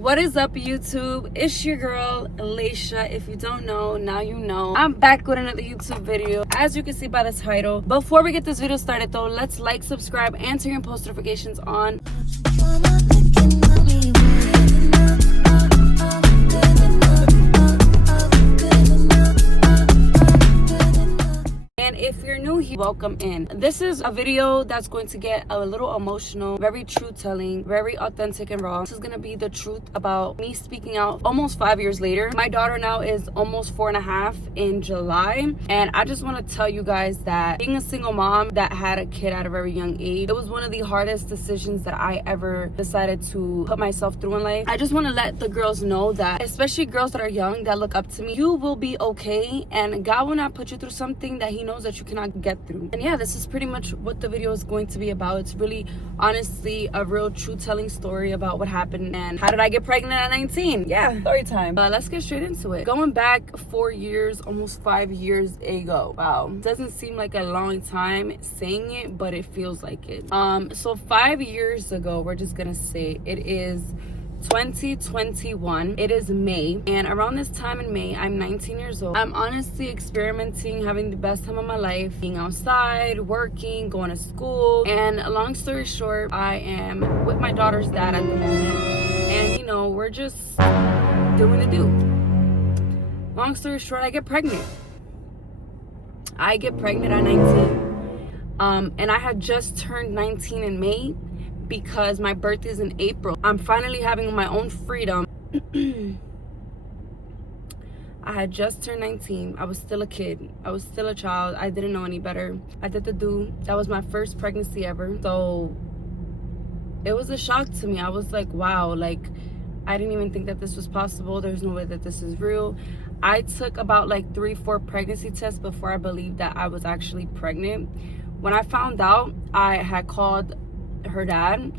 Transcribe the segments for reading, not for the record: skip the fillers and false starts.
What is up, YouTube? It's your girl Alicia. If you don't know, now you know. I'm back with another YouTube video, as you can see by the title. Before we get this video started though, let's like, subscribe, and turn your post notifications on. And if you're new here, welcome in. This is a video that's going to get a little emotional, very truth-telling, very authentic and raw. This is gonna be the truth about me speaking out almost 5 years later. My daughter now is almost 4.5 in July, and I just want to tell you guys that being a single mom that had a kid at a very young age, it was one of the hardest decisions that I ever decided to put myself through in life. I just want to let the girls know that, especially girls that are young that look up to me, you will be okay, and God will not put you through something that He knows that you cannot get through. And yeah, this is pretty much what the video is going to be about. It's really honestly a real truth-telling story about what happened and how did I get pregnant at 19. Yeah, story time. Let's get straight into it. Going back 4 years, almost 5 years ago. Wow, doesn't seem like a long time saying it, but it feels like it. So 5 years ago, we're just gonna say it is 2021. It is May, and around this time in May, I'm 19 years old. I'm honestly experimenting, having the best time of my life, being outside, working, going to school, and long story short, I am with my daughter's dad at the moment, and you know, we're just doing the do. Long story short, I get pregnant. I get pregnant at 19, and I had just turned 19 in May, because my birthday is in April. I'm finally having my own freedom. I had just turned 19. I was still a kid. I was still a child. I didn't know any better. I did the do. That was my first pregnancy ever. So it was a shock to me. I was like, wow, like I didn't even think that this was possible. There's no way that this is real. I took about like 3-4 pregnancy tests before I believed that I was actually pregnant. When I found out, I had called her dad,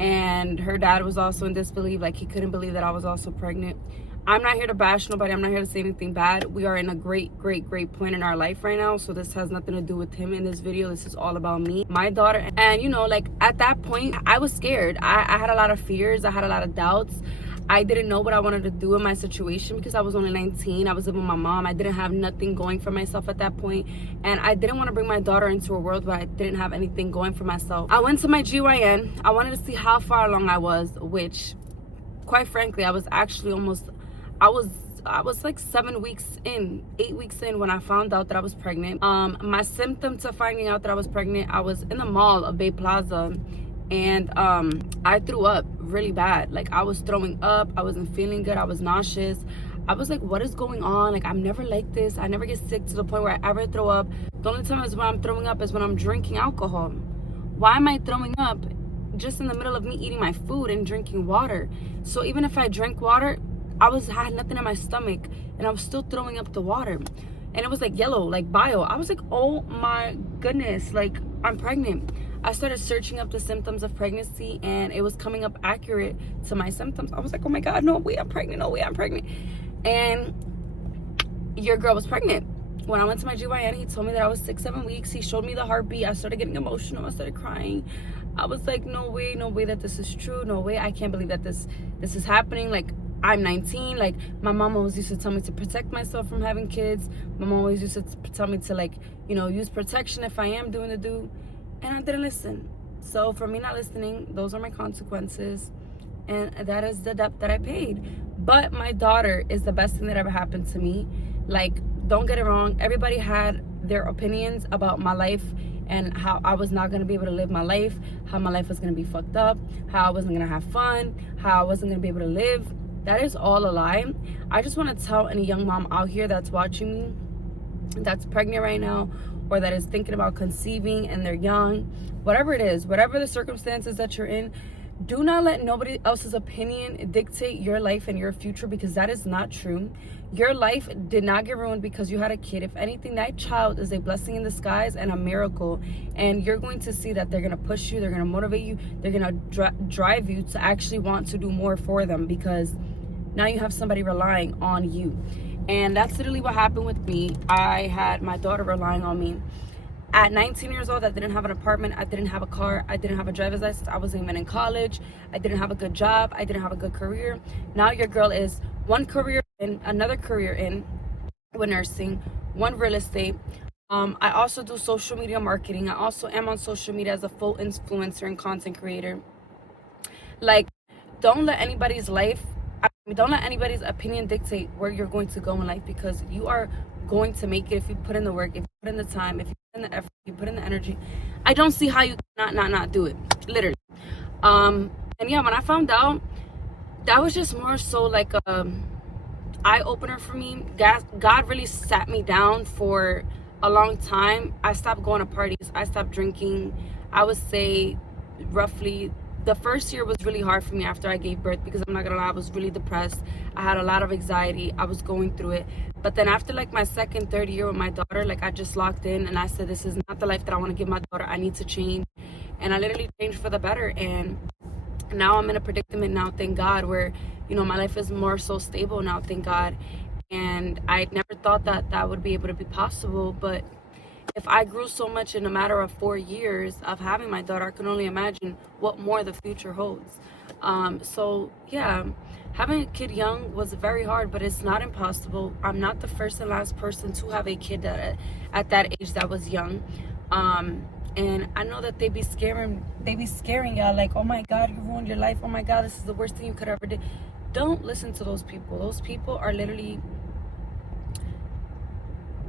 and her dad was also in disbelief. Like, he couldn't believe that I was also pregnant. I'm not here to bash nobody. I'm not here to say anything bad. We are in a great point in our life right now, so this has nothing to do with him in this video. This is all about me, my daughter. And you know, like at that point I was scared. I had a lot of fears. I had a lot of doubts. I didn't know what I wanted to do in my situation because I was only 19. I was living with my mom. I didn't have nothing going for myself at that point. And I didn't want to bring my daughter into a world where I didn't have anything going for myself. I went to my GYN. I wanted to see how far along I was, which quite frankly, I was actually I was like 7 weeks in, 8 weeks in when I found out that I was pregnant. My symptom to finding out that I was pregnant, I was in the mall of Bay Plaza, and I threw up really bad. Like, I was throwing up. I wasn't feeling good. I was nauseous. I was like, what is going on? Like, I'm never like this. I never get sick to the point where I ever throw up. The only time is when I'm throwing up is when I'm drinking alcohol. Why am I throwing up just in the middle of me eating my food and drinking water? So even if I drank water, I had nothing in my stomach, and I was still throwing up the water, and it was like yellow, like bio. I was like, oh my goodness, like I'm pregnant. I started searching up the symptoms of pregnancy, and it was coming up accurate to my symptoms. I was like, oh my God, no way I'm pregnant, no way I'm pregnant. And your girl was pregnant. When I went to my GYN, he told me that I was 6-7 weeks. He showed me the heartbeat. I started getting emotional. I started crying. I was like, no way that this is true. No way. I can't believe that this is happening. Like, I'm 19. Like, my mom always used to tell me to protect myself from having kids. My mom always used to tell me to, like, you know, use protection if I am doing the do. And I didn't listen. So for me not listening, those are my consequences. And that is the debt that I paid. But my daughter is the best thing that ever happened to me. Like, don't get it wrong. Everybody had their opinions about my life and how I was not going to be able to live my life, how my life was going to be fucked up, how I wasn't going to have fun, how I wasn't going to be able to live. That is all a lie. I just want to tell any young mom out here that's watching me, that's pregnant right now, or that is thinking about conceiving and they're young, whatever it is, whatever the circumstances that you're in, do not let nobody else's opinion dictate your life and your future, because that is not true. Your life did not get ruined because you had a kid. If anything, that child is a blessing in disguise and a miracle, and you're going to see that they're going to push you, they're going to motivate you, they're going to drive you to actually want to do more for them, because now you have somebody relying on you. And that's literally what happened with me. I had my daughter relying on me. At 19 years old, I didn't have an apartment. I didn't have a car. I didn't have a driver's license. I wasn't even in college. I didn't have a good job. I didn't have a good career. Now your girl is one career in, another career in with nursing, one real estate. I also do social media marketing. I also am on social media as a full influencer and content creator. Like, don't let anybody's life, don't let anybody's opinion dictate where you're going to go in life, because you are going to make it if you put in the work, if you put in the time, if you put in the effort, if you put in the energy. I don't see how you not do it, literally. And yeah, when I found out, that was just more so like a eye opener for me. God really sat me down for a long time. I stopped going to parties. I stopped drinking. I would say roughly the first year was really hard for me after I gave birth, because I'm not gonna lie, I was really depressed. I had a lot of anxiety. I was going through it. But then after like my second, third year with my daughter, like I just locked in and I said, this is not the life that I want to give my daughter. I need to change. And I literally changed for the better. And now I'm in a predicament now, thank God, where, you know, my life is more so stable now, thank God. And I never thought that that would be able to be possible. But if I grew so much in a matter of 4 years of having my daughter, I can only imagine what more the future holds. So yeah, having a kid young was very hard, but it's not impossible. I'm not the first and last person to have a kid that at that age that was young. And I know that they be scaring y'all like, oh my God, you ruined your life. Oh my God, this is the worst thing you could ever do. Don't listen to those people. Those people are literally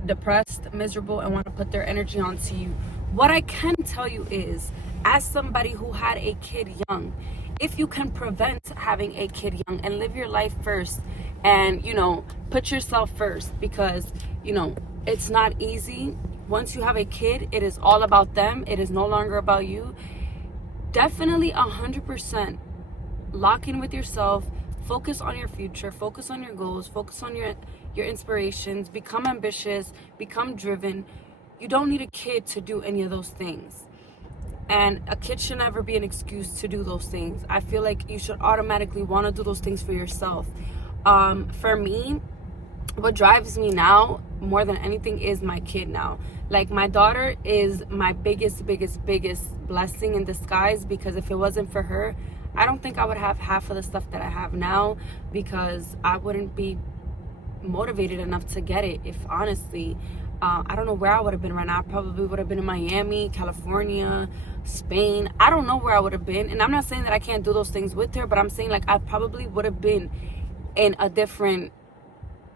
depressed, miserable, and want to put their energy onto you. What I can tell you is, as somebody who had a kid young, if you can prevent having a kid young and live your life first, and, you know, put yourself first, because, you know, it's not easy. Once you have a kid, it is all about them. It is no longer about you. Definitely 100% lock in with yourself. Focus on your future. Focus on your goals. Focus on your inspirations. Become ambitious. Become driven. You don't need a kid to do any of those things. And a kid should never be an excuse to do those things. I feel like you should automatically want to do those things for yourself. For me, what drives me now more than anything is my kid now. Like, my daughter is my biggest blessing in disguise, because if it wasn't for her, I don't think I would have half of the stuff that I have now, because I wouldn't be motivated enough to get it. If honestly, I don't know where I would have been right now. I probably would have been in Miami, California, Spain. I don't know where I would have been. And I'm not saying that I can't do those things with her, but I'm saying, like, I probably would have been in a different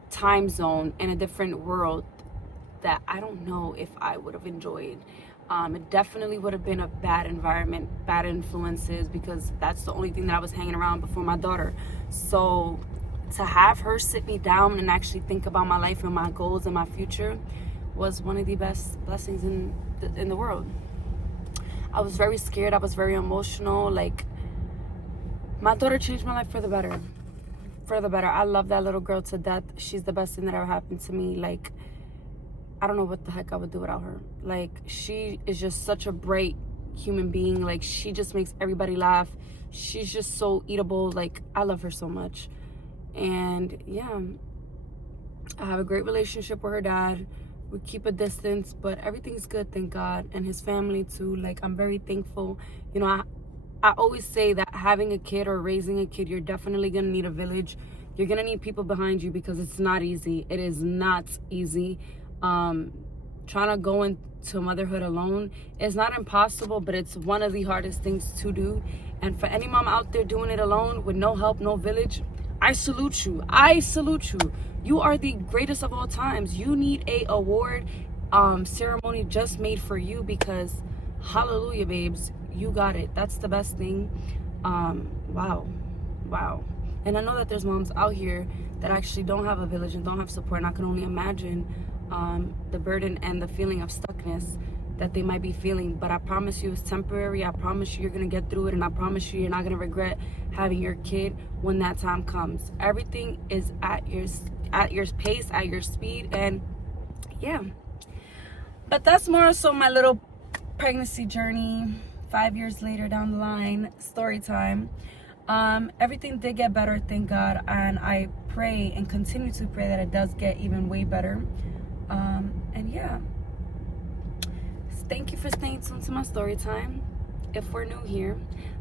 time zone, in a different world that I don't know if I would have enjoyed. It definitely would have been a bad environment, bad influences, because that's the only thing that I was hanging around before my daughter. So to have her sit me down and actually think about my life and my goals and my future was one of the best blessings in the world. I was very scared. I was very emotional. Like, my daughter changed my life for the better. For the better. I love that little girl to death. She's the best thing that ever happened to me. Like, I don't know what the heck I would do without her. Like, she is just such a bright human being. Like, she just makes everybody laugh. She's just so eatable. Like, I love her so much. And yeah, I have a great relationship with her dad. We keep a distance, but everything's good, thank God. And his family too. Like, I'm very thankful. You know, I always say that having a kid or raising a kid, you're definitely gonna need a village. You're gonna need people behind you, because it's not easy. It is not easy. Trying to go into motherhood alone is not impossible, but it's one of the hardest things to do. And for any mom out there doing it alone with no help, no village, I salute you. I salute you. You are the greatest of all times. You need a award ceremony just made for you, because hallelujah, babes, you got it. That's the best thing. Wow. And I know that there's moms out here that actually don't have a village and don't have support, and I can only imagine the burden and the feeling of stuckness that they might be feeling. But I promise you, it's temporary. I promise you, you're gonna get through it, and I promise you, you're not gonna regret having your kid when that time comes. Everything is at your pace, at your speed, and yeah. But that's more so my little pregnancy journey 5 years later down the line, story time. Everything did get better, thank God, and I pray and continue to pray that it does get even way better. And yeah, thank you for staying tuned to my story time. If we're new here,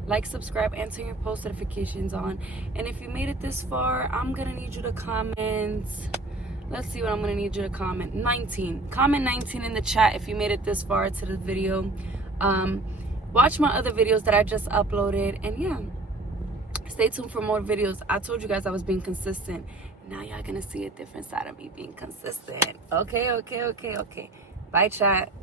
like, subscribe, and turn your post notifications on. And if you made it this far, I'm gonna need you to comment. Let's see what I'm gonna need you to comment. 19. Comment 19 in the chat if you made it this far to the video. Watch my other videos that I just uploaded, and yeah, stay tuned for more videos. I told you guys I was being consistent. Now y'all gonna see a different side of me being consistent. Okay. Bye, chat.